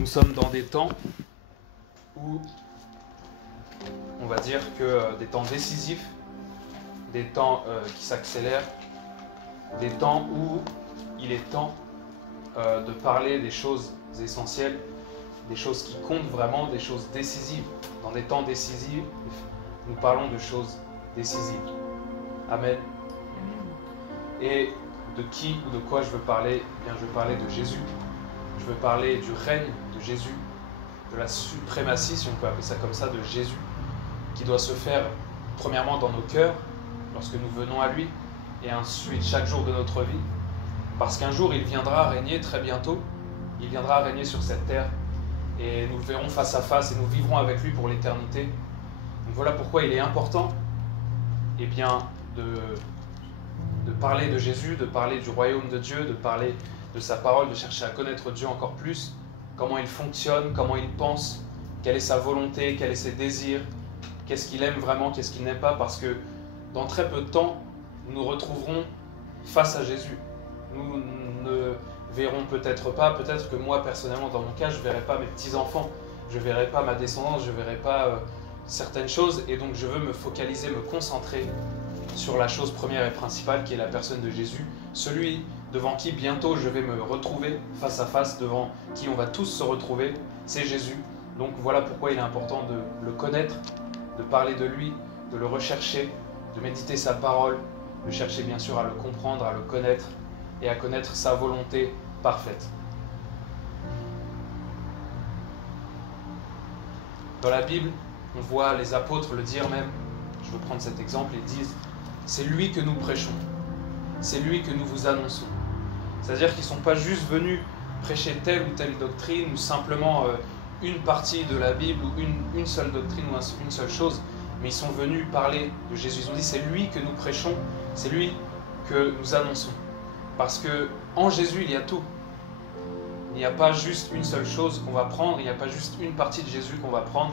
Nous sommes dans des temps où, on va dire que des temps décisifs, des temps qui s'accélèrent, des temps où il est temps de parler des choses essentielles, des choses qui comptent vraiment, des choses décisives. Dans des temps décisifs, nous parlons de choses décisives. Amen. Et de qui ou de quoi je veux parler? Eh bien, je veux parler de Jésus. Je veux parler du règne de Jésus, de la suprématie, si on peut appeler ça comme ça, de Jésus, qui doit se faire premièrement dans nos cœurs, lorsque nous venons à lui, et ensuite chaque jour de notre vie, parce qu'un jour il viendra régner très bientôt, il viendra régner sur cette terre, et nous le verrons face à face, et nous vivrons avec lui pour l'éternité. Donc voilà pourquoi il est important, eh bien, de parler de Jésus, de parler du royaume de Dieu, de parler de sa parole, de chercher à connaître Dieu encore plus, comment il fonctionne, comment il pense, quelle est sa volonté, quels sont ses désirs, qu'est-ce qu'il aime vraiment, qu'est-ce qu'il n'aime pas, parce que dans très peu de temps, nous nous retrouverons face à Jésus. Nous ne verrons peut-être pas, peut-être que moi personnellement dans mon cas, je ne verrai pas mes petits-enfants, je ne verrai pas ma descendance, je ne verrai pas certaines choses, et donc je veux me focaliser, me concentrer sur la chose première et principale qui est la personne de Jésus, celui devant qui bientôt je vais me retrouver face à face, devant qui on va tous se retrouver, c'est Jésus. Donc voilà pourquoi il est important de le connaître, de parler de lui, de le rechercher, de méditer sa parole, de chercher bien sûr à le comprendre, à le connaître et à connaître sa volonté parfaite. Dans la Bible, on voit les apôtres le dire même, je veux prendre cet exemple, ils disent « c'est lui que nous prêchons, c'est lui que nous vous annonçons ». C'est-à-dire qu'ils ne sont pas juste venus prêcher telle ou telle doctrine ou simplement une partie de la Bible ou une seule doctrine ou une seule chose, mais ils sont venus parler de Jésus. Ils ont dit c'est lui que nous prêchons, c'est lui que nous annonçons. Parce que en Jésus, il y a tout. Il n'y a pas juste une seule chose qu'on va prendre, il n'y a pas juste une partie de Jésus qu'on va prendre,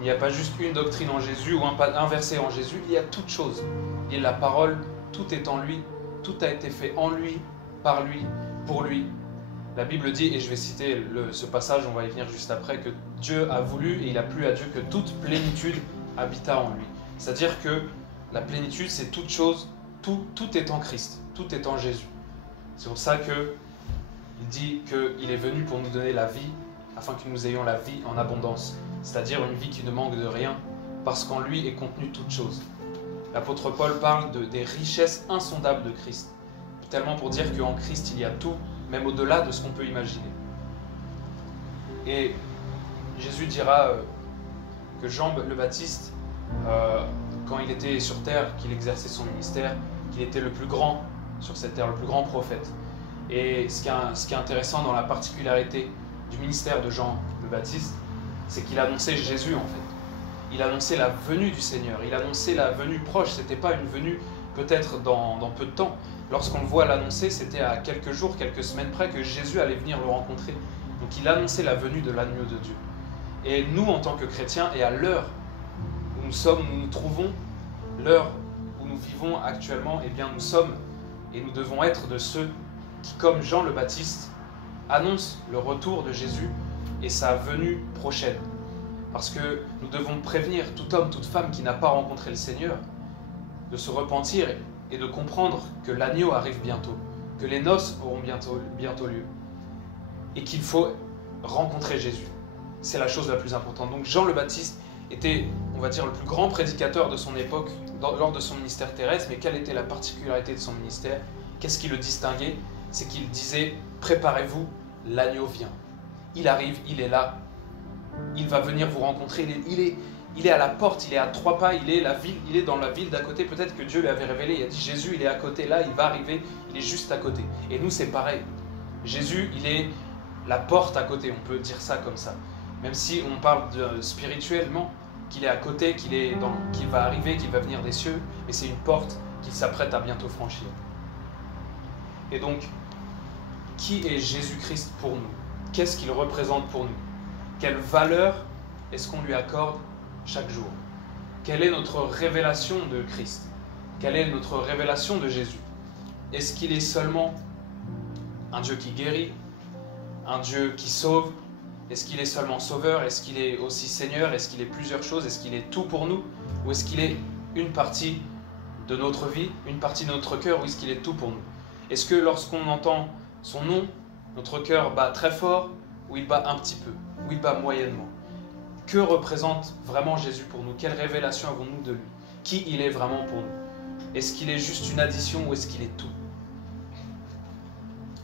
il n'y a pas juste une doctrine en Jésus ou un verset en Jésus, il y a toute chose. Il y a la parole, tout est en lui, tout a été fait en lui, par lui, pour lui. La Bible dit, et je vais citer ce passage, on va y venir juste après, que Dieu a voulu et il a plu à Dieu que toute plénitude habita en lui. C'est-à-dire que la plénitude, c'est toute chose, tout est en Christ, tout est en Jésus. C'est pour ça qu'il dit qu'il est venu pour nous donner la vie, afin que nous ayons la vie en abondance. C'est-à-dire une vie qui ne manque de rien, parce qu'en lui est contenue toute chose. L'apôtre Paul parle des richesses insondables de Christ. Tellement pour dire qu'en Christ, il y a tout, même au-delà de ce qu'on peut imaginer. Et Jésus dira que Jean le Baptiste, quand il était sur terre, qu'il exerçait son ministère, qu'il était le plus grand sur cette terre, le plus grand prophète. Et ce qui est intéressant dans la particularité du ministère de Jean le Baptiste, c'est qu'il annonçait Jésus en fait. Il annonçait la venue du Seigneur, il annonçait la venue proche, c'était pas une venue peut-être dans peu de temps. Lorsqu'on le voit l'annoncer, c'était à quelques jours, quelques semaines près que Jésus allait venir le rencontrer. Donc il annonçait la venue de l'agneau de Dieu. Et nous, en tant que chrétiens, et à l'heure où nous nous trouvons, l'heure où nous vivons actuellement, eh bien nous sommes et nous devons être de ceux qui, comme Jean le Baptiste, annoncent le retour de Jésus et sa venue prochaine. Parce que nous devons prévenir tout homme, toute femme qui n'a pas rencontré le Seigneur de se repentir et de comprendre que l'agneau arrive bientôt, que les noces auront bientôt lieu, et qu'il faut rencontrer Jésus. C'est la chose la plus importante. Donc Jean le Baptiste était, on va dire, le plus grand prédicateur de son époque lors de son ministère terrestre, mais quelle était la particularité de son ministère? Qu'est-ce qui le distinguait? C'est qu'il disait « Préparez-vous, l'agneau vient. Il arrive, il est là, il va venir vous rencontrer, il est à la porte, il est à 3 pas, il est dans la ville d'à côté. Peut-être que Dieu lui avait révélé, il a dit Jésus, il est à côté, là, il va arriver, il est juste à côté. Et nous, c'est pareil. Jésus, il est la porte à côté, on peut dire ça comme ça. Même si on parle spirituellement, qu'il est à côté, qu'il va arriver, qu'il va venir des cieux, mais c'est une porte qu'il s'apprête à bientôt franchir. Et donc, qui est Jésus-Christ pour nous? Qu'est-ce qu'il représente pour nous? Quelle valeur est-ce qu'on lui accorde chaque jour? Quelle est notre révélation de Christ? Quelle est notre révélation de Jésus? Est-ce qu'il est seulement un Dieu qui guérit, un Dieu qui sauve, Est-ce qu'il est seulement sauveur? Est-ce qu'il est aussi Seigneur? Est-ce qu'il est plusieurs choses? Est-ce qu'il est tout pour nous? Ou est-ce qu'il est une partie de notre vie, une partie de notre cœur? Ou est-ce qu'il est tout pour nous? Est-ce que lorsqu'on entend son nom, notre cœur bat très fort? Ou il bat un petit peu? Ou il bat moyennement? Que représente vraiment Jésus pour nous? Quelle révélation avons-nous de lui? Qui il est vraiment pour nous? Est-ce qu'il est juste une addition ou est-ce qu'il est tout?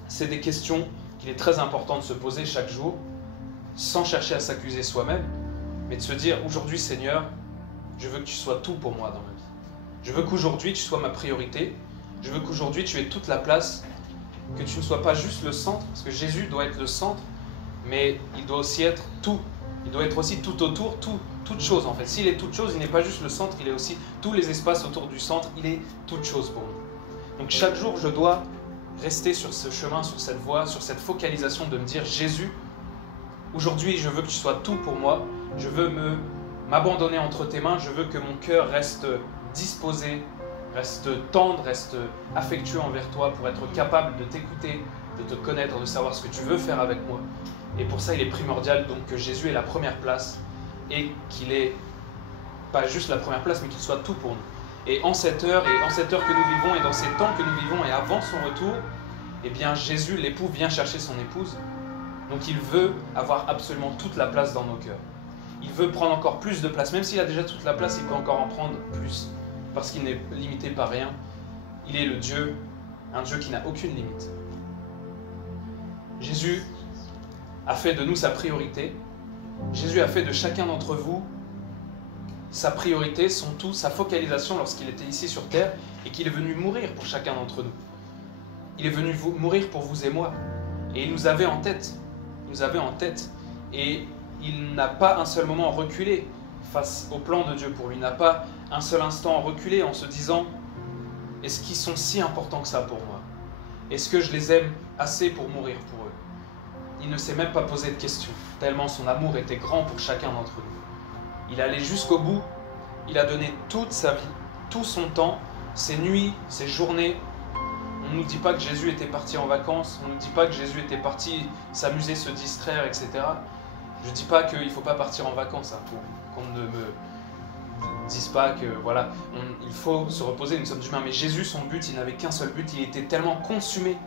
C'est des questions qu'il est très important de se poser chaque jour, sans chercher à s'accuser soi-même, mais de se dire, aujourd'hui Seigneur, je veux que tu sois tout pour moi dans ma vie. Je veux qu'aujourd'hui tu sois ma priorité, je veux qu'aujourd'hui tu aies toute la place, que tu ne sois pas juste le centre, parce que Jésus doit être le centre, mais il doit aussi être tout. Il doit être aussi tout autour, toute chose en fait. S'il est toute chose, il n'est pas juste le centre, il est aussi tous les espaces autour du centre, il est toute chose pour nous. Donc chaque jour, je dois rester sur ce chemin, sur cette voie, sur cette focalisation de me dire, Jésus, aujourd'hui, je veux que tu sois tout pour moi, je veux m'abandonner entre tes mains, je veux que mon cœur reste disposé, reste tendre, reste affectueux envers toi pour être capable de t'écouter, de te connaître, de savoir ce que tu veux faire avec moi. Et pour ça, il est primordial donc que Jésus ait la première place et qu'il ait pas juste la première place, mais qu'il soit tout pour nous. Et en cette heure que nous vivons et dans ces temps que nous vivons et avant son retour, eh bien Jésus, l'époux, vient chercher son épouse. Donc il veut avoir absolument toute la place dans nos cœurs. Il veut prendre encore plus de place. Même s'il a déjà toute la place, il peut encore en prendre plus. Parce qu'il n'est limité par rien. Il est le Dieu, un Dieu qui n'a aucune limite. Jésus a fait de nous sa priorité. Jésus a fait de chacun d'entre vous sa priorité, son tout, sa focalisation lorsqu'il était ici sur terre et qu'il est venu mourir pour chacun d'entre nous. Il est venu mourir pour vous et moi. Et il nous avait en tête. Il nous avait en tête. Et il n'a pas un seul moment reculé face au plan de Dieu pour lui. Il n'a pas un seul instant reculé en se disant « Est-ce qu'ils sont si importants que ça pour moi? Est-ce que je les aime assez pour mourir pour eux ?» Il ne s'est même pas posé de questions, tellement son amour était grand pour chacun d'entre nous. Il allait jusqu'au bout, il a donné toute sa vie, tout son temps, ses nuits, ses journées. On ne nous dit pas que Jésus était parti en vacances, on ne nous dit pas que Jésus était parti s'amuser, se distraire, etc. Je ne dis pas qu'il ne faut pas partir en vacances, hein, pour qu'on ne me dise pas que voilà, il faut se reposer, nous sommes humains. Mais Jésus, son but, il n'avait qu'un seul but, il était tellement consumé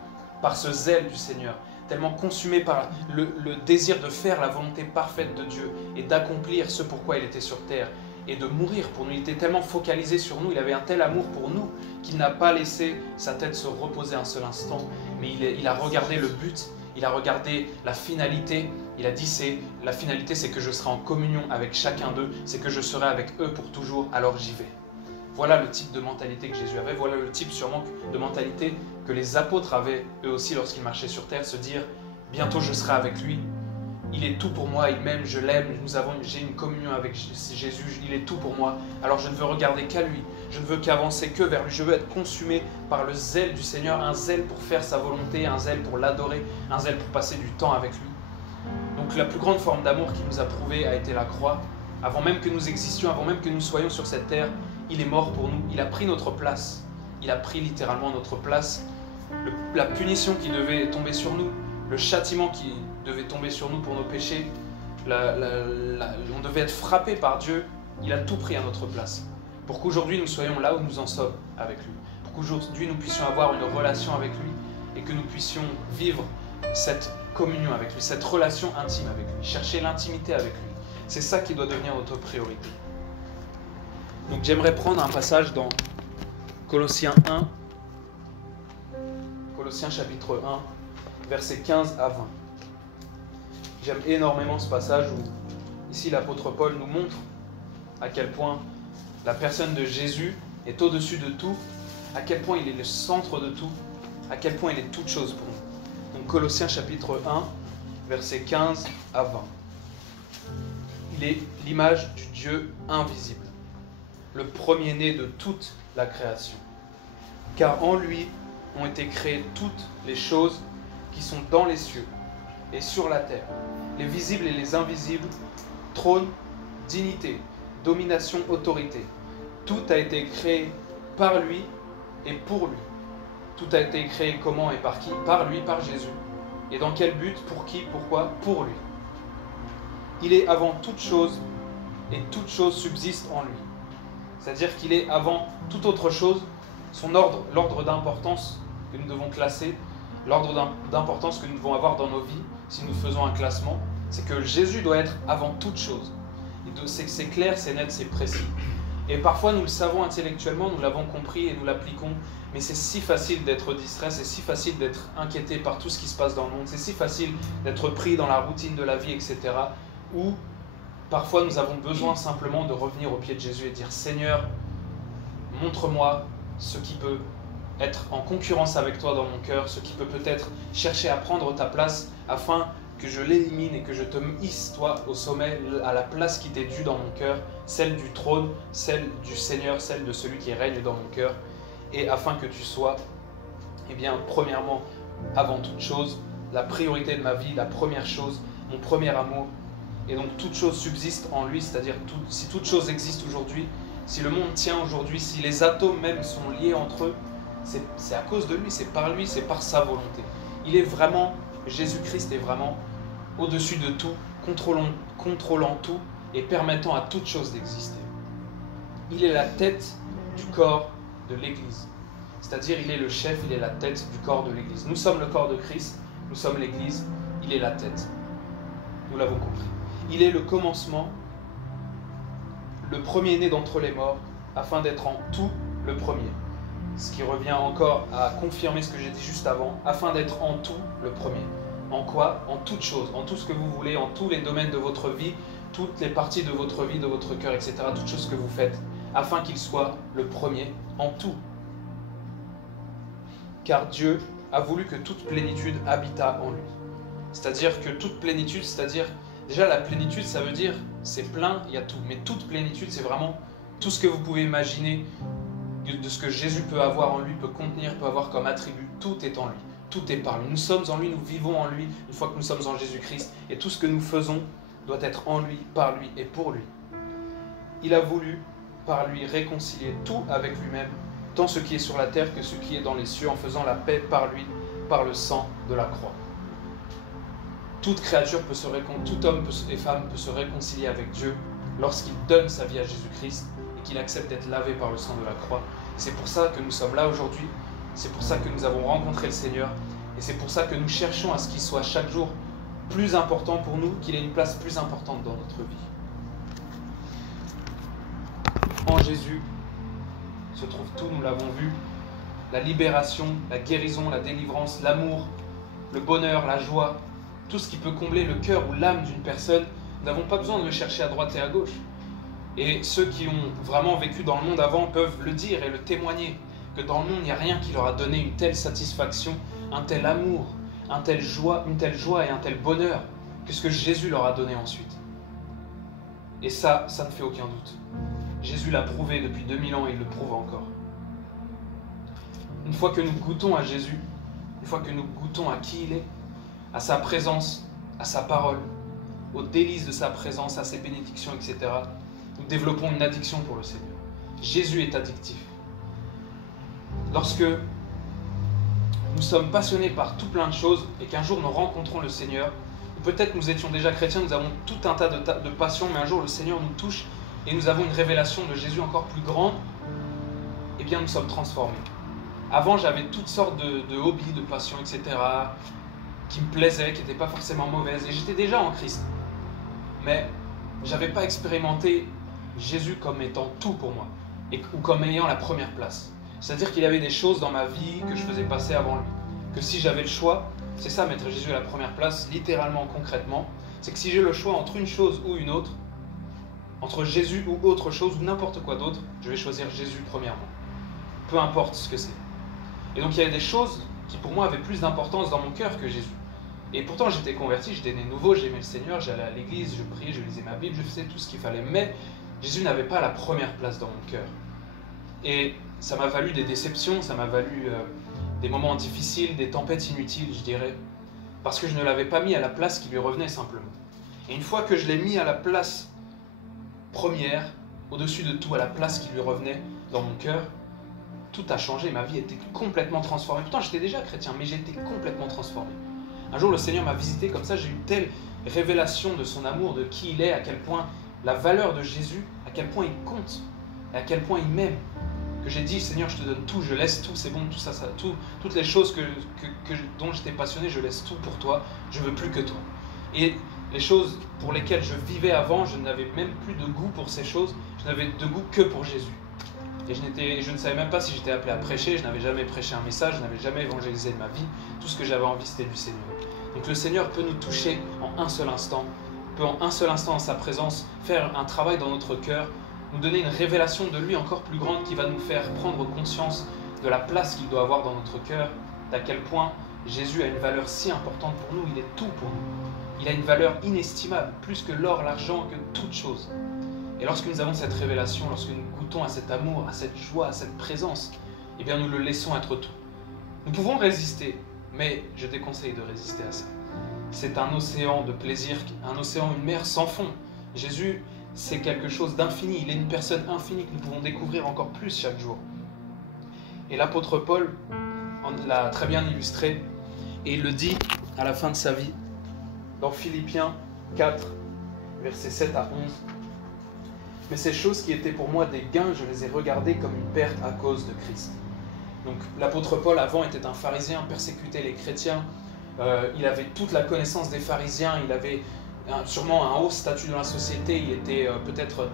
par ce zèle du Seigneur, tellement consumé par le désir de faire la volonté parfaite de Dieu et d'accomplir ce pourquoi il était sur terre et de mourir pour nous. Il était tellement focalisé sur nous, il avait un tel amour pour nous qu'il n'a pas laissé sa tête se reposer un seul instant, mais il a regardé le but, il a regardé la finalité. Il a dit, la finalité, c'est que je serai en communion avec chacun d'eux, c'est que je serai avec eux pour toujours, alors j'y vais. Voilà le type de mentalité que Jésus avait, voilà le type sûrement de mentalité que les apôtres avaient eux aussi lorsqu'ils marchaient sur terre, se dire, bientôt je serai avec lui, il est tout pour moi, il m'aime, je l'aime, j'ai une communion avec Jésus, il est tout pour moi, alors je ne veux regarder qu'à lui, je ne veux qu'avancer que vers lui, je veux être consumé par le zèle du Seigneur, un zèle pour faire sa volonté, un zèle pour l'adorer, un zèle pour passer du temps avec lui. Donc la plus grande forme d'amour qu'il nous a prouvé a été la croix. Avant même que nous existions, avant même que nous soyons sur cette terre, il est mort pour nous, il a pris notre place, il a pris littéralement notre place, la punition qui devait tomber sur nous, le châtiment qui devait tomber sur nous pour nos péchés, on devait être frappé par Dieu, il a tout pris à notre place, pour qu'aujourd'hui nous soyons là où nous en sommes avec lui, pour qu'aujourd'hui nous puissions avoir une relation avec lui et que nous puissions vivre cette communion avec lui, cette relation intime avec lui, chercher l'intimité avec lui. C'est ça qui doit devenir notre priorité. Donc j'aimerais prendre un passage dans Colossiens 1, Colossiens chapitre 1, versets 15 à 20. J'aime énormément ce passage où ici l'apôtre Paul nous montre à quel point la personne de Jésus est au-dessus de tout, à quel point il est le centre de tout, à quel point il est toute chose pour nous. Donc Colossiens chapitre 1, versets 15 à 20. Il est l'image du Dieu invisible, le premier-né de toute la création. Car en lui ont été créées toutes les choses qui sont dans les cieux et sur la terre, les visibles et les invisibles, trône, dignité, domination, autorité. Tout a été créé par lui et pour lui. Tout a été créé comment et par qui? Par lui, par Jésus. Et dans quel but? Pour qui? Pourquoi? Pour lui. Il est avant toute chose et toute chose subsiste en lui. C'est-à-dire qu'il est avant toute autre chose, l'ordre d'importance que nous devons classer, l'ordre d'importance que nous devons avoir dans nos vies, si nous faisons un classement, c'est que Jésus doit être avant toute chose. C'est clair, c'est net, c'est précis. Et parfois nous le savons intellectuellement, nous l'avons compris et nous l'appliquons, mais c'est si facile d'être distrait, c'est si facile d'être inquiété par tout ce qui se passe dans le monde, c'est si facile d'être pris dans la routine de la vie, etc. Où parfois nous avons besoin simplement de revenir au pied de Jésus et dire « Seigneur, montre-moi ce qui peut être en concurrence avec toi dans mon cœur, ce qui peut peut-être chercher à prendre ta place afin que je l'élimine et que je te hisse, toi, au sommet, à la place qui t'est due dans mon cœur, celle du trône, celle du Seigneur, celle de celui qui règne dans mon cœur, et afin que tu sois, eh bien, premièrement, avant toute chose, la priorité de ma vie, la première chose, mon premier amour, et donc toute chose subsiste en lui, c'est-à-dire si toute chose existe aujourd'hui, si le monde tient aujourd'hui, si les atomes même sont liés entre eux, c'est à cause de lui, c'est par lui, c'est par sa volonté. Il est vraiment, Jésus-Christ est vraiment au-dessus de tout, contrôlant tout et permettant à toute chose d'exister. Il est la tête du corps de l'Église. C'est-à-dire, il est le chef, il est la tête du corps de l'Église. Nous sommes le corps de Christ, nous sommes l'Église, il est la tête. Nous l'avons compris. Il est le commencement, le premier-né d'entre les morts, afin d'être en tout le premier. Ce qui revient encore à confirmer ce que j'ai dit juste avant, afin d'être en tout le premier. En quoi? En toute chose, en tout ce que vous voulez, en tous les domaines de votre vie, toutes les parties de votre vie, de votre cœur, etc., toutes choses que vous faites, afin qu'il soit le premier en tout. Car Dieu a voulu que toute plénitude habitât en lui. C'est-à-dire que toute plénitude, c'est-à-dire, déjà la plénitude, ça veut dire, c'est plein, il y a tout. Mais toute plénitude, c'est vraiment tout ce que vous pouvez imaginer de ce que Jésus peut avoir en lui, peut contenir, peut avoir comme attribut, tout est en lui. Tout est par lui. Nous sommes en lui, nous vivons en lui, une fois que nous sommes en Jésus-Christ. Et tout ce que nous faisons doit être en lui, par lui et pour lui. Il a voulu, par lui, réconcilier tout avec lui-même, tant ce qui est sur la terre que ce qui est dans les cieux, en faisant la paix par lui, par le sang de la croix. Toute créature peut se réconcilier, tout homme et femme peut se réconcilier avec Dieu lorsqu'il donne sa vie à Jésus-Christ et qu'il accepte d'être lavé par le sang de la croix. Et c'est pour ça que nous sommes là aujourd'hui. C'est pour ça que nous avons rencontré le Seigneur et c'est pour ça que nous cherchons à ce qu'il soit chaque jour plus important pour nous, qu'il ait une place plus importante dans notre vie. En Jésus se trouve tout, nous l'avons vu, la libération, la guérison, la délivrance, l'amour, le bonheur, la joie, tout ce qui peut combler le cœur ou l'âme d'une personne. Nous n'avons pas besoin de le chercher à droite et à gauche. Et ceux qui ont vraiment vécu dans le monde avant peuvent le dire et le témoigner. Que dans le monde, il n'y a rien qui leur a donné une telle satisfaction, un tel amour, une telle joie et un tel bonheur que ce que Jésus leur a donné ensuite. Et ça ne fait aucun doute. Jésus l'a prouvé depuis 2000 ans et il le prouve encore. Une fois que nous goûtons à Jésus, une fois que nous goûtons à qui il est, à sa présence, à sa parole, aux délices de sa présence, à ses bénédictions, etc., nous développons une addiction pour le Seigneur. Jésus est addictif. Lorsque nous sommes passionnés par tout plein de choses et qu'un jour nous rencontrons le Seigneur, ou peut-être nous étions déjà chrétiens, nous avons tout un tas de passions, mais un jour le Seigneur nous touche et nous avons une révélation de Jésus encore plus grande, eh bien nous sommes transformés. Avant, j'avais toutes sortes de hobbies, de passions, etc., qui me plaisaient, qui n'étaient pas forcément mauvaises, et j'étais déjà en Christ. Mais je n'avais pas expérimenté Jésus comme étant tout pour moi, ou comme ayant la première place. C'est-à-dire qu'il y avait des choses dans ma vie que je faisais passer avant lui. Que si j'avais le choix, c'est ça, mettre Jésus à la première place, littéralement, concrètement, c'est que si j'ai le choix entre une chose ou une autre, entre Jésus ou autre chose, ou n'importe quoi d'autre, je vais choisir Jésus premièrement. Peu importe ce que c'est. Et donc il y avait des choses qui pour moi avaient plus d'importance dans mon cœur que Jésus. Et pourtant j'étais converti, j'étais né nouveau, j'aimais le Seigneur, j'allais à l'église, je priais, je lisais ma Bible, je faisais tout ce qu'il fallait. Mais Jésus n'avait pas la première place dans mon cœur. Et ça m'a valu des déceptions, ça m'a valu des moments difficiles, des tempêtes inutiles, je dirais, parce que je ne l'avais pas mis à la place qui lui revenait simplement. Et une fois que je l'ai mis à la place première, au-dessus de tout, à la place qui lui revenait dans mon cœur, tout a changé, ma vie était complètement transformée. Pourtant j'étais déjà chrétien, mais j'étais complètement transformé. Un jour, le Seigneur m'a visité comme ça, j'ai eu telle révélation de son amour, de qui il est, à quel point la valeur de Jésus, à quel point il compte, et à quel point il m'aime, que j'ai dit, Seigneur, je te donne tout, je laisse tout, c'est bon, tout ça, toutes les choses dont j'étais passionné, je laisse tout pour toi, je veux plus que toi. Et les choses pour lesquelles je vivais avant, je n'avais même plus de goût pour ces choses, je n'avais de goût que pour Jésus. Et je ne savais même pas si j'étais appelé à prêcher, je n'avais jamais prêché un message, je n'avais jamais évangélisé de ma vie, tout ce que j'avais envie c'était du Seigneur. Donc le Seigneur peut nous toucher en un seul instant, peut en un seul instant en sa présence faire un travail dans notre cœur, nous donner une révélation de lui encore plus grande qui va nous faire prendre conscience de la place qu'il doit avoir dans notre cœur, d'à quel point Jésus a une valeur si importante pour nous, il est tout pour nous. Il a une valeur inestimable, plus que l'or, l'argent, que toute chose. Et lorsque nous avons cette révélation, lorsque nous goûtons à cet amour, à cette joie, à cette présence, eh bien nous le laissons être tout. Nous pouvons résister, mais je déconseille de résister à ça. C'est un océan de plaisir, un océan, une mer sans fond. Jésus, c'est quelque chose d'infini, il est une personne infinie que nous pouvons découvrir encore plus chaque jour. Et l'apôtre Paul l'a très bien illustré, et il le dit à la fin de sa vie, dans Philippiens 4, versets 7 à 11. « Mais ces choses qui étaient pour moi des gains, je les ai regardées comme une perte à cause de Christ. » Donc l'apôtre Paul avant était un pharisien, persécutait les chrétiens, il avait toute la connaissance des pharisiens, il avait sûrement un haut statut dans la société, il était peut-être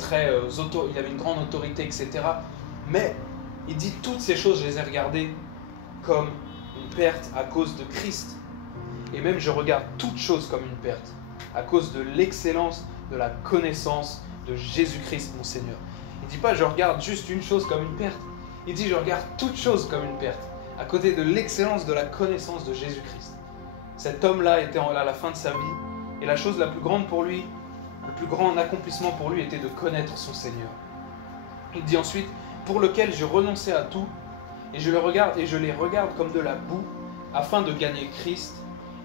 il avait une grande autorité, etc. Mais il dit toutes ces choses, je les ai regardées comme une perte à cause de Christ. Et même je regarde toutes choses comme une perte, à cause de l'excellence, de la connaissance de Jésus-Christ, mon Seigneur. Il ne dit pas je regarde juste une chose comme une perte, il dit je regarde toutes choses comme une perte, à côté de l'excellence de la connaissance de Jésus-Christ. Cet homme-là était à la fin de sa vie, et la chose la plus grande pour lui, le plus grand accomplissement pour lui était de connaître son Seigneur. Il dit ensuite, pour lequel je renonçais à tout, et je les regarde comme de la boue, afin de gagner Christ,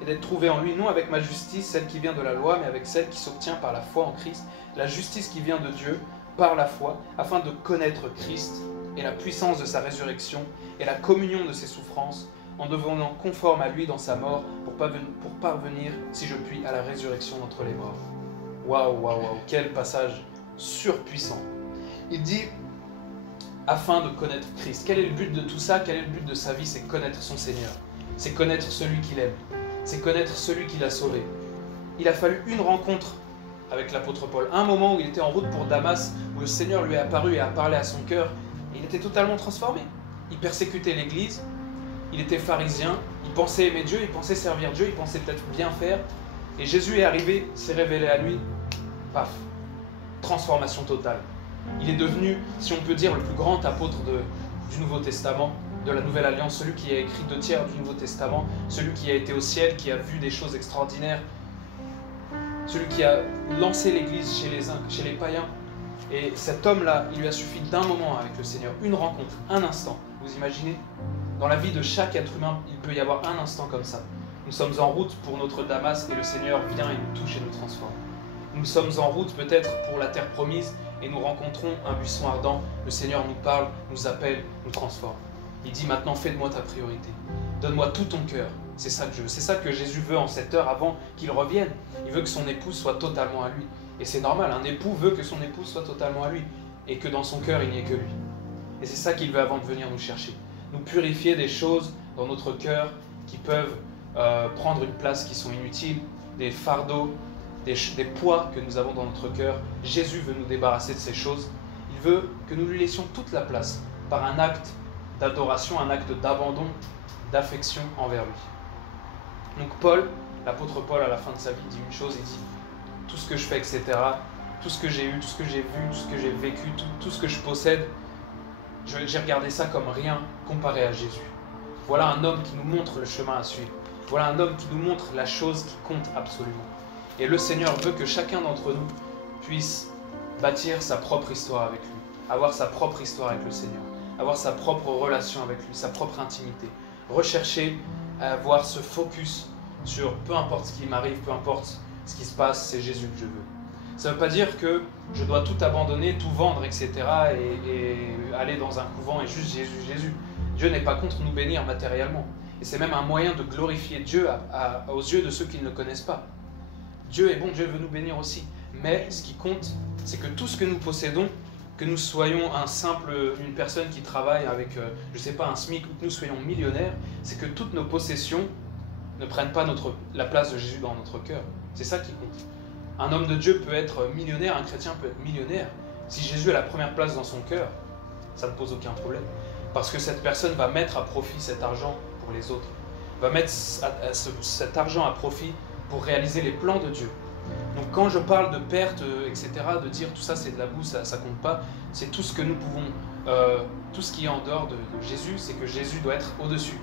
et d'être trouvé en lui, non avec ma justice, celle qui vient de la loi, mais avec celle qui s'obtient par la foi en Christ, la justice qui vient de Dieu, par la foi, afin de connaître Christ, et la puissance de sa résurrection, et la communion de ses souffrances, en devenant conforme à lui dans sa mort, pour parvenir, si je puis, à la résurrection d'entre les morts. Waouh, waouh, waouh, quel passage surpuissant. Il dit, afin de connaître Christ. Quel est le but de tout ça? Quel est le but de sa vie? C'est connaître son Seigneur. C'est connaître celui qu'il aime. C'est connaître celui qui l'a sauvé. Il a fallu une rencontre avec l'apôtre Paul. Un moment où il était en route pour Damas, où le Seigneur lui est apparu et a parlé à son cœur, et il était totalement transformé. Il persécutait l'Église, il était pharisien, il pensait aimer Dieu, il pensait servir Dieu, il pensait peut-être bien faire. Et Jésus est arrivé, s'est révélé à lui, paf, transformation totale. Il est devenu, si on peut dire, le plus grand apôtre du Nouveau Testament, de la Nouvelle Alliance, celui qui a écrit 2 tiers du Nouveau Testament, celui qui a été au ciel, qui a vu des choses extraordinaires, celui qui a lancé l'Église chez les païens. Et cet homme-là, il lui a suffi d'un moment avec le Seigneur, une rencontre, un instant. Vous imaginez? Dans la vie de chaque être humain, il peut y avoir un instant comme ça. Nous sommes en route pour notre Damas et le Seigneur vient et nous touche et nous transforme. Nous sommes en route peut-être pour la terre promise et nous rencontrons un buisson ardent. Le Seigneur nous parle, nous appelle, nous transforme. Il dit maintenant fais de moi ta priorité. Donne-moi tout ton cœur. C'est ça que je veux. C'est ça que Jésus veut en cette heure avant qu'il revienne. Il veut que son épouse soit totalement à lui. Et c'est normal, un époux veut que son épouse soit totalement à lui et que dans son cœur il n'y ait que lui. Et c'est ça qu'il veut avant de venir nous chercher. Nous purifier des choses dans notre cœur qui peuvent prendre une place, qui sont inutiles, des fardeaux, des poids que nous avons dans notre cœur. Jésus veut nous débarrasser de ces choses. Il veut que nous lui laissions toute la place par un acte d'adoration, un acte d'abandon, d'affection envers lui. Donc Paul, l'apôtre Paul à la fin de sa vie dit une chose, il dit tout ce que je fais, etc., tout ce que j'ai eu, tout ce que j'ai vu, tout ce que j'ai vécu, tout ce que je possède, j'ai regardé ça comme rien comparé à Jésus. Voilà un homme qui nous montre le chemin à suivre. Voilà un homme qui nous montre la chose qui compte absolument. Et le Seigneur veut que chacun d'entre nous puisse bâtir sa propre histoire avec lui, avoir sa propre histoire avec le Seigneur, avoir sa propre relation avec lui, sa propre intimité, rechercher à avoir ce focus sur peu importe ce qui m'arrive, peu importe ce qui se passe, c'est Jésus que je veux. Ça ne veut pas dire que je dois tout abandonner, tout vendre, etc. et aller dans un couvent et juste Jésus, Jésus. Dieu n'est pas contre nous bénir matériellement. Et c'est même un moyen de glorifier Dieu aux yeux de ceux qui ne le connaissent pas. Dieu est bon, Dieu veut nous bénir aussi. Mais ce qui compte, c'est que tout ce que nous possédons, que nous soyons une personne qui travaille avec, je ne sais pas, un SMIC, ou que nous soyons millionnaires, c'est que toutes nos possessions ne prennent pas la place de Jésus dans notre cœur. C'est ça qui compte. Un homme de Dieu peut être millionnaire, un chrétien peut être millionnaire. Si Jésus a la première place dans son cœur, ça ne pose aucun problème. Parce que cette personne va mettre à profit cet argent pour les autres, va mettre cet argent à profit pour réaliser les plans de Dieu. Donc quand je parle de perte, etc., de dire tout ça c'est de la boue, ça compte pas, c'est tout ce que nous pouvons, tout ce qui est en dehors de Jésus, c'est que Jésus doit être au-dessus.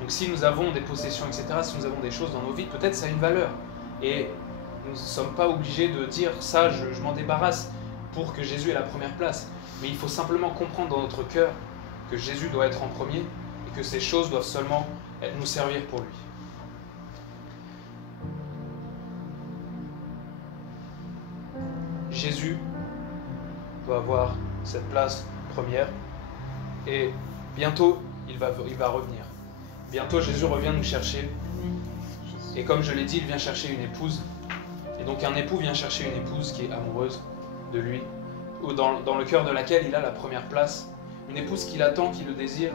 Donc si nous avons des possessions, etc., si nous avons des choses dans nos vies, peut-être ça a une valeur. Et nous ne sommes pas obligés de dire ça, je m'en débarrasse pour que Jésus ait la première place. Mais il faut simplement comprendre dans notre cœur que Jésus doit être en premier et que ces choses doivent seulement nous servir pour lui. Jésus doit avoir cette place première et bientôt il va revenir. Bientôt Jésus revient nous chercher et comme je l'ai dit, il vient chercher une épouse. Et donc un époux vient chercher une épouse qui est amoureuse de lui, ou dans le cœur de laquelle il a la première place, une épouse qui l'attend, qui le désire.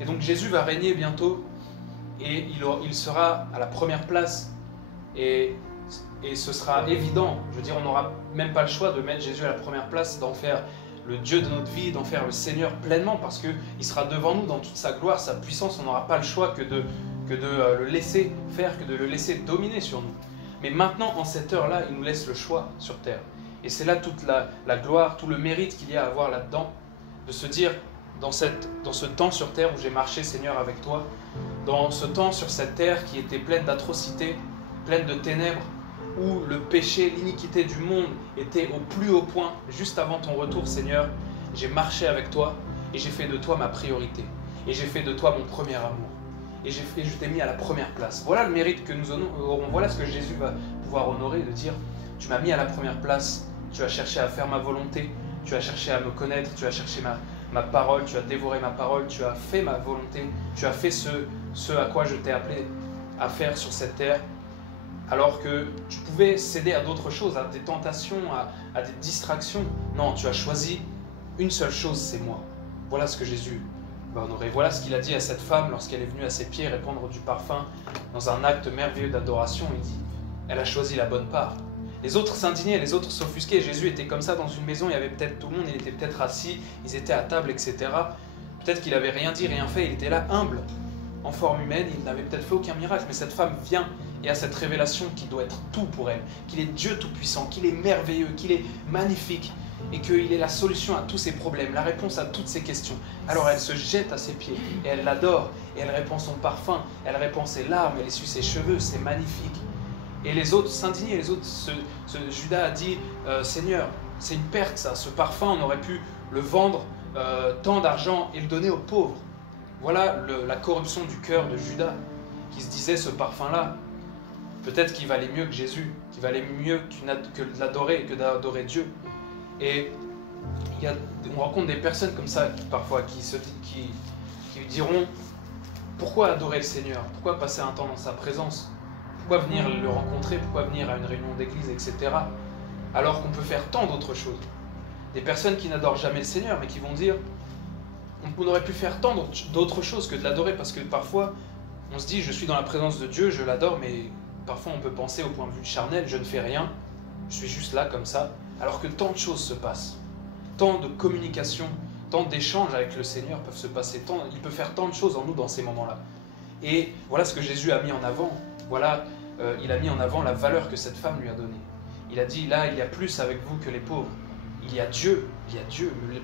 Et donc Jésus va régner bientôt et il sera à la première place et ce sera évident. Je veux dire, on n'aura même pas le choix de mettre Jésus à la première place, d'en faire le Dieu de notre vie, d'en faire le Seigneur pleinement, parce qu'il sera devant nous dans toute sa gloire, sa puissance. On n'aura pas le choix que de le laisser faire, que de le laisser dominer sur nous. Mais maintenant, en cette heure-là, il nous laisse le choix sur terre. Et c'est là toute la gloire, tout le mérite qu'il y a à avoir là-dedans, de se dire, dans ce temps sur terre où j'ai marché, Seigneur, avec toi, dans ce temps sur cette terre qui était pleine d'atrocités, pleine de ténèbres, où le péché, l'iniquité du monde était au plus haut point, juste avant ton retour, Seigneur, j'ai marché avec toi et j'ai fait de toi ma priorité. Et j'ai fait de toi mon premier amour. Et je t'ai mis à la première place. Voilà le mérite que nous aurons. Voilà ce que Jésus va pouvoir honorer, de dire, tu m'as mis à la première place, tu as cherché à faire ma volonté, tu as cherché à me connaître, tu as cherché ma parole, tu as dévoré ma parole, tu as fait ma volonté, tu as fait ce à quoi je t'ai appelé à faire sur cette terre. Alors que tu pouvais céder à d'autres choses, à des tentations, à des distractions. Non, tu as choisi une seule chose, c'est moi. Voilà ce que Jésus va honorer. Voilà ce qu'il a dit à cette femme lorsqu'elle est venue à ses pieds répandre du parfum dans un acte merveilleux d'adoration. Il dit, elle a choisi la bonne part. Les autres s'indignaient, les autres s'offusquaient. Jésus était comme ça dans une maison, il y avait peut-être tout le monde, il était peut-être assis, ils étaient à table, etc. Peut-être qu'il n'avait rien dit, rien fait, il était là humble, en forme humaine, il n'avait peut-être fait aucun miracle, mais cette femme vient et a cette révélation qui doit être tout pour elle, qu'il est Dieu tout-puissant, qu'il est merveilleux, qu'il est magnifique, et qu'il est la solution à tous ses problèmes, la réponse à toutes ses questions. Alors elle se jette à ses pieds, et elle l'adore, et elle répand son parfum, elle répand ses larmes, elle essuie ses cheveux, c'est magnifique. Et les autres s'indignaient, Judas a dit, Seigneur, c'est une perte ça, ce parfum, on aurait pu le vendre tant d'argent et le donner aux pauvres. Voilà la corruption du cœur de Judas, qui se disait ce parfum-là, peut-être qu'il valait mieux que Jésus, qu'il valait mieux que de l'adorer, que d'adorer Dieu. Et on rencontre des personnes comme ça, parfois, qui diront, pourquoi adorer le Seigneur? Pourquoi passer un temps dans sa présence? Pourquoi venir le rencontrer? Pourquoi venir à une réunion d'église, etc. Alors qu'on peut faire tant d'autres choses. Des personnes qui n'adorent jamais le Seigneur, mais qui vont dire, on aurait pu faire tant d'autres choses que de l'adorer, parce que parfois, on se dit, je suis dans la présence de Dieu, je l'adore, mais parfois on peut penser au point de vue charnel, je ne fais rien, je suis juste là comme ça, alors que tant de choses se passent, tant de communication, tant d'échanges avec le Seigneur peuvent se passer, il peut faire tant de choses en nous dans ces moments-là. Et voilà ce que Jésus a mis en avant, voilà, il a mis en avant la valeur que cette femme lui a donnée. Il a dit, là, il y a plus avec vous que les pauvres. Il y a Dieu.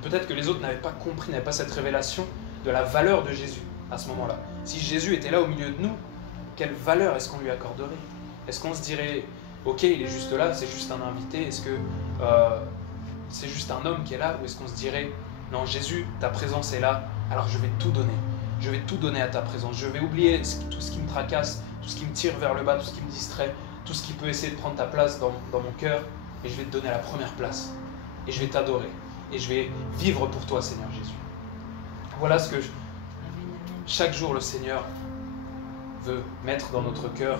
Peut-être que les autres n'avaient pas compris, n'avaient pas cette révélation de la valeur de Jésus à ce moment-là. Si Jésus était là au milieu de nous, quelle valeur est-ce qu'on lui accorderait? Est-ce qu'on se dirait, ok, il est juste là, c'est juste un invité, est-ce que c'est juste un homme qui est là? Ou est-ce qu'on se dirait, non Jésus, ta présence est là, alors je vais tout donner. Je vais tout donner à ta présence. Je vais oublier tout ce qui me tracasse, tout ce qui me tire vers le bas, tout ce qui me distrait, tout ce qui peut essayer de prendre ta place dans mon cœur, et je vais te donner la première place. Et je vais t'adorer. Et je vais vivre pour toi, Seigneur Jésus. Voilà ce que chaque jour le Seigneur veut mettre dans notre cœur,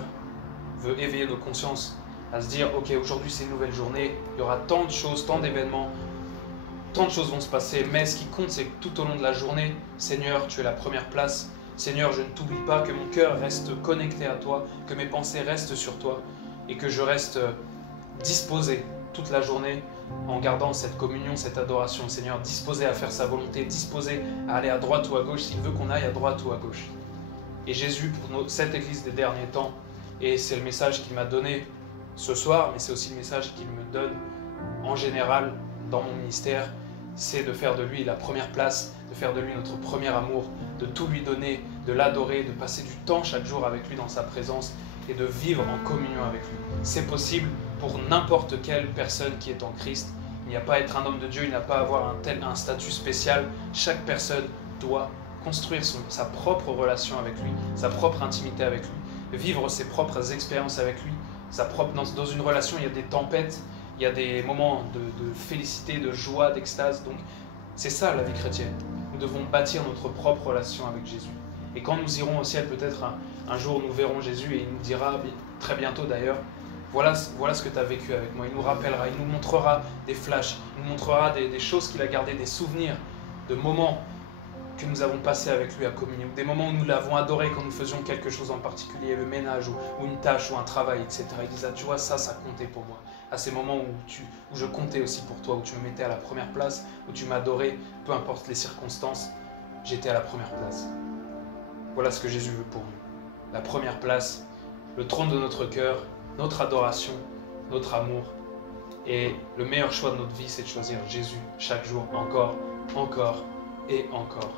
veut éveiller nos consciences à se dire, ok, aujourd'hui c'est une nouvelle journée, il y aura tant de choses, tant d'événements, tant de choses vont se passer, mais ce qui compte c'est que tout au long de la journée, Seigneur, tu es la première place. Seigneur, je ne t'oublie pas, que mon cœur reste connecté à toi, que mes pensées restent sur toi et que je reste disposé toute la journée en gardant cette communion, cette adoration. Seigneur, disposé à faire sa volonté, disposé à aller à droite ou à gauche s'il veut qu'on aille à droite ou à gauche. Et Jésus, pour cette église des derniers temps, et c'est le message qu'il m'a donné ce soir, mais c'est aussi le message qu'il me donne en général dans mon ministère, c'est de faire de lui la première place, de faire de lui notre premier amour, de tout lui donner, de l'adorer, de passer du temps chaque jour avec lui dans sa présence et de vivre en communion avec lui. C'est possible pour n'importe quelle personne qui est en Christ. Il n'y a pas à être un homme de Dieu, il n'y a pas à avoir un statut spécial. Chaque personne doit construire sa propre relation avec lui, sa propre intimité avec lui, vivre ses propres expériences avec lui. Dans une relation, il y a des tempêtes, il y a des moments de félicité, de joie, d'extase. Donc c'est ça la vie chrétienne. Nous devons bâtir notre propre relation avec Jésus. Et quand nous irons au ciel, peut-être un jour nous verrons Jésus et il nous dira, très bientôt d'ailleurs, voilà ce que tu as vécu avec moi. Il nous rappellera, il nous montrera des flashs, il nous montrera des choses qu'il a gardées, des souvenirs, de moments que nous avons passés avec lui à communion, des moments où nous l'avons adoré quand nous faisions quelque chose en particulier, le ménage ou une tâche ou un travail, etc. Il disait, tu vois, ça comptait pour moi. À ces moments où je comptais aussi pour toi, où tu me mettais à la première place, où tu m'adorais, peu importe les circonstances, j'étais à la première place. Voilà ce que Jésus veut pour nous. La première place, le trône de notre cœur, notre adoration, notre amour. Et le meilleur choix de notre vie, c'est de choisir Jésus chaque jour, encore et encore.